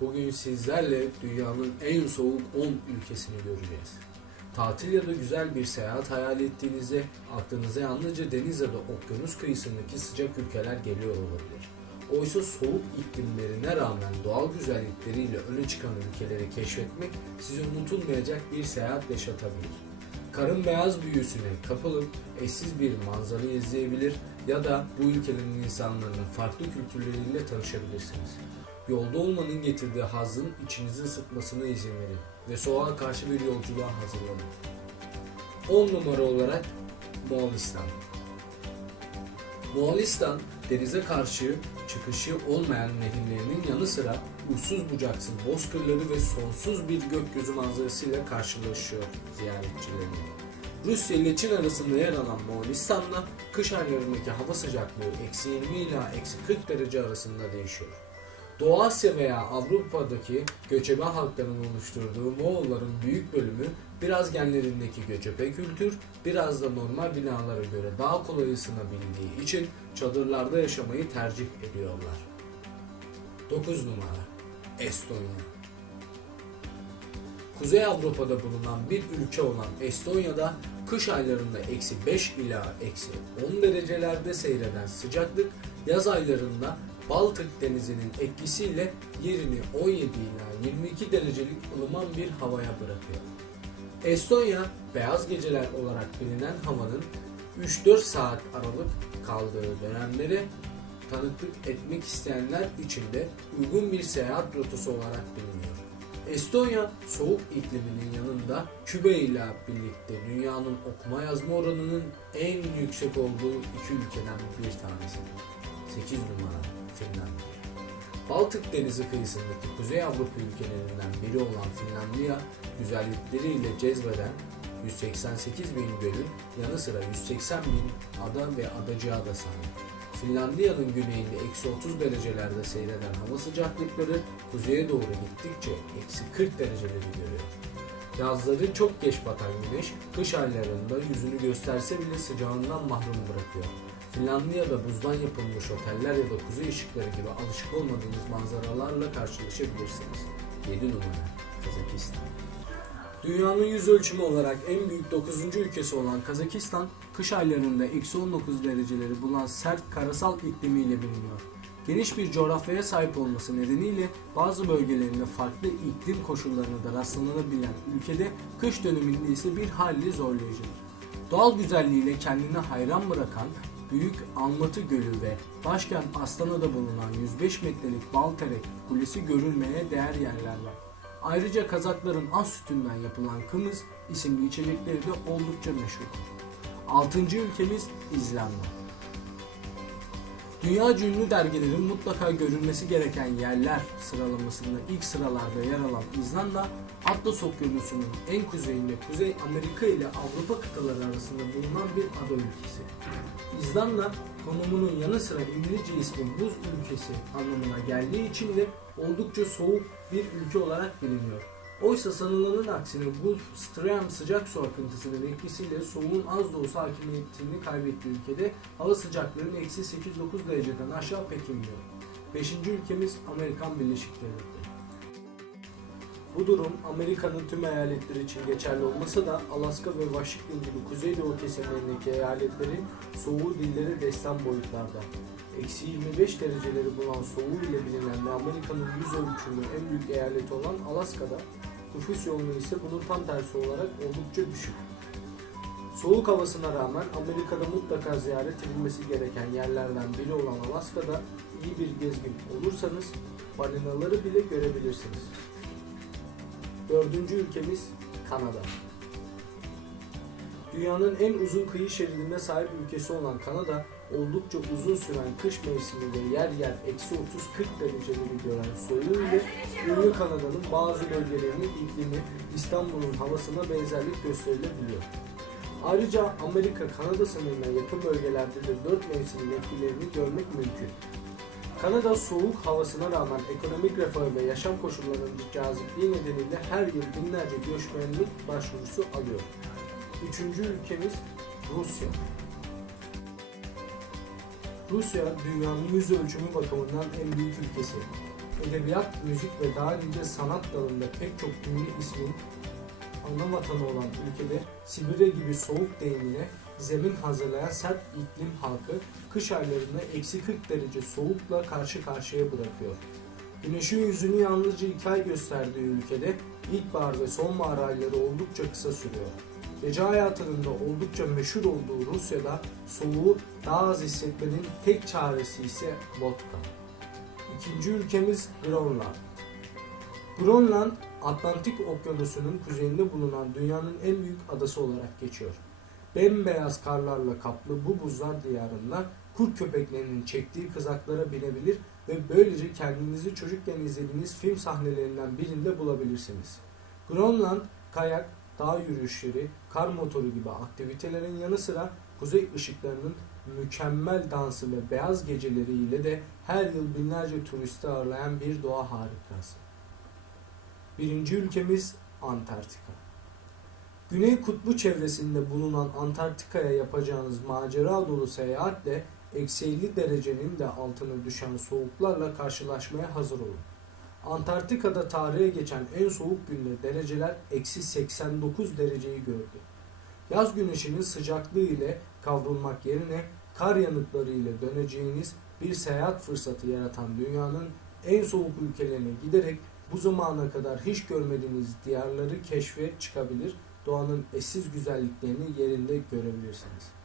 Bugün sizlerle dünyanın en soğuk 10 ülkesini göreceğiz. Tatil ya da güzel bir seyahat hayal ettiğinizde aklınıza yalnızca deniz ya da okyanus kıyısındaki sıcak ülkeler geliyor olabilir. Oysa soğuk iklimlerine rağmen doğal güzellikleriyle öne çıkan ülkeleri keşfetmek sizi unutulmayacak bir seyahat yaşatabilir. Karın beyaz büyüsüne kapılıp eşsiz bir manzara izleyebilir ya da bu ülkelerin insanların farklı kültürleriyle tanışabilirsiniz. Yolda olmanın getirdiği hazın içinizi ısıtmasına izin verin ve soğuğa karşı bir yolculuğa hazırlanın. 10 numara olarak Moğolistan. Moğolistan denize karşı çıkışı olmayan nehirlerinin yanı sıra uçsuz bucaksız bozkırları ve sonsuz bir gökyüzü manzarasıyla karşılaşıyor ziyaretçilerini. Rusya ile Çin arasında yer alan Moğolistan'da kış aylarındaki hava sıcaklığı eksi 20 ila eksi 40 derece arasında değişiyor. Doğu Asya veya Avrupa'daki göçebe halkların oluşturduğu Moğolların büyük bölümü biraz genlerindeki göçebe kültür, biraz da normal binalara göre daha kolay ısınabildiği için çadırlarda yaşamayı tercih ediyorlar. 9 numara Estonya Kuzey Avrupa'da bulunan bir ülke olan Estonya'da kış aylarında eksi 5 ila eksi 10 derecelerde seyreden sıcaklık yaz aylarında Baltık denizinin etkisiyle yerini 17 ila 22 derecelik ılıman bir havaya bırakıyor. Estonya, beyaz geceler olarak bilinen havanın 3-4 saat aralık kaldığı dönemleri tanıklık etmek isteyenler için de uygun bir seyahat rotası olarak biliniyor. Estonya, soğuk ikliminin yanında Küba ile birlikte dünyanın okuma yazma oranının en yüksek olduğu iki ülkeden bir tanesidir. 8 numara Finlandiya. Baltık Denizi kıyısındaki Kuzey Avrupa ülkelerinden biri olan Finlandiya, güzellikleriyle cezbeden 188 bin gölün yanı sıra 180 bin ada ve adacığa da sahip. Finlandiya'nın güneyinde eksi 30 derecelerde seyreden hava sıcaklıkları kuzeye doğru gittikçe eksi 40 dereceleri görüyor. Yazları çok geç batan güneş, kış aylarında yüzünü gösterse bile sıcağından mahrum bırakıyor. Finlandiya'da buzdan yapılmış oteller ya da kuzey ışıkları gibi alışık olmadığınız manzaralarla karşılaşabilirsiniz. 7 numara Kazakistan Dünyanın yüz ölçümü olarak en büyük 9. ülkesi olan Kazakistan, kış aylarında eksi 19 dereceleri bulan sert karasal iklimiyle biliniyor. Geniş bir coğrafyaya sahip olması nedeniyle bazı bölgelerinde farklı iklim koşullarına da rastlanabilen ülkede kış döneminde ise bir hayli zorlayıcıdır. Doğal güzelliğiyle kendine hayran bırakan Büyük Almatı Gölü ve başkent Astana'da bulunan 105 metrelik Balterek Kulesi görülmeye değer yerler var. Ayrıca Kazakların az sütünden yapılan kımız isimli içecekleri de oldukça meşhur. Altıncı ülkemiz İzlanda. Dünya ünlü dergilerin mutlaka görülmesi gereken yerler sıralamasında ilk sıralarda yer alan İzlanda, Atlas Okyanusu'nun en kuzeyinde Kuzey Amerika ile Avrupa kıtaları arasında bulunan bir ada ülkesi. İzlanda konumunun yanı sıra İngilizce ismi buz ülkesi anlamına geldiği için de oldukça soğuk bir ülke olarak biliniyor. Oysa sanılanın aksine bu Ström sıcak su akıntısının etkisiyle soğuğun az da olsa hakimiyetini kaybettiği ülkede hava sıcaklığının eksi 8-9 dereceden aşağı pek inmiyor. Beşinci ülkemiz Amerikan Birleşik Devletleri. Bu durum Amerika'nın tüm eyaletleri için geçerli olmasa da Alaska ve Washington gibi kuzeydoğu kesimlerindeki eyaletlerin soğuğu dillere destan boyutlarda. Eksi 25 dereceleri bulan soğuğu ile bilinen ve Amerika'nın yüz ölçümü en büyük eyaleti olan Alaska'da nüfus yoğunluğu ise bunun tam tersi olarak oldukça düşük. Soğuk havasına rağmen Amerika'da mutlaka ziyaret edilmesi gereken yerlerden biri olan Alaska'da iyi bir gezgin olursanız balinaları bile görebilirsiniz. Dördüncü ülkemiz Kanada. Dünyanın en uzun kıyı şeridine sahip ülkesi olan Kanada, oldukça uzun süren kış mevsiminde yer yer eksi 30-40 dereceleri gören soğuğu ile ünlü Kanada'nın bazı bölgelerinin iklimi İstanbul'un havasına benzerlik gösterilebiliyor. Ayrıca Amerika-Kanada sınırına yakın bölgelerde de dört mevsimin etkilerini görmek mümkün. Kanada soğuk havasına rağmen ekonomik refahı ve yaşam koşullarının cazipliği nedeniyle her yıl binlerce göçmenlik başvurusu alıyor. Üçüncü ülkemiz Rusya. Rusya dünyanın yüz ölçümü bakımından en büyük ülkesi. edebiyat, müzik ve daha nice sanat dalında pek çok ünlü ismin ana vatanı olan ülkede Sibirya gibi soğuk deyimine zemin hazırlayan sert iklim halkı kış aylarında eksi 40 derece soğukla karşı karşıya bırakıyor. Güneşin yüzünü yalnızca iki ay gösterdiği ülkede ilkbahar ve sonbahar ayları oldukça kısa sürüyor. Gece hayatının da oldukça meşhur olduğu Rusya'da soğuğu daha az hissetmenin tek çaresi ise vodka. İkinci ülkemiz Grönland. Grönland, Atlantik Okyanusu'nun kuzeyinde bulunan dünyanın en büyük adası olarak geçiyor. Bembeyaz karlarla kaplı bu buzlar diyarında kurt köpeklerinin çektiği kızaklara binebilir ve böylece kendinizi çocukken izlediğiniz film sahnelerinden birinde bulabilirsiniz. Grönland, kayak, dağ yürüyüşleri, kar motoru gibi aktivitelerin yanı sıra kuzey ışıklarının mükemmel dansı ve beyaz geceleriyle de her yıl binlerce turisti ağırlayan bir doğa harikası. Birinci ülkemiz Antarktika. Güney Kutbu çevresinde bulunan Antarktika'ya yapacağınız macera dolu seyahatle eksi 50 derecenin de altına düşen soğuklarla karşılaşmaya hazır olun. Antarktika'da tarihe geçen en soğuk günde dereceler eksi 89 dereceyi gördü. Yaz güneşinin sıcaklığı ile kavrulmak yerine kar yanıkları ile döneceğiniz bir seyahat fırsatı yaratan dünyanın en soğuk ülkelerine giderek bu zamana kadar hiç görmediğiniz diyarları keşfe çıkabilir, doğanın eşsiz güzelliklerini yerinde görebilirsiniz.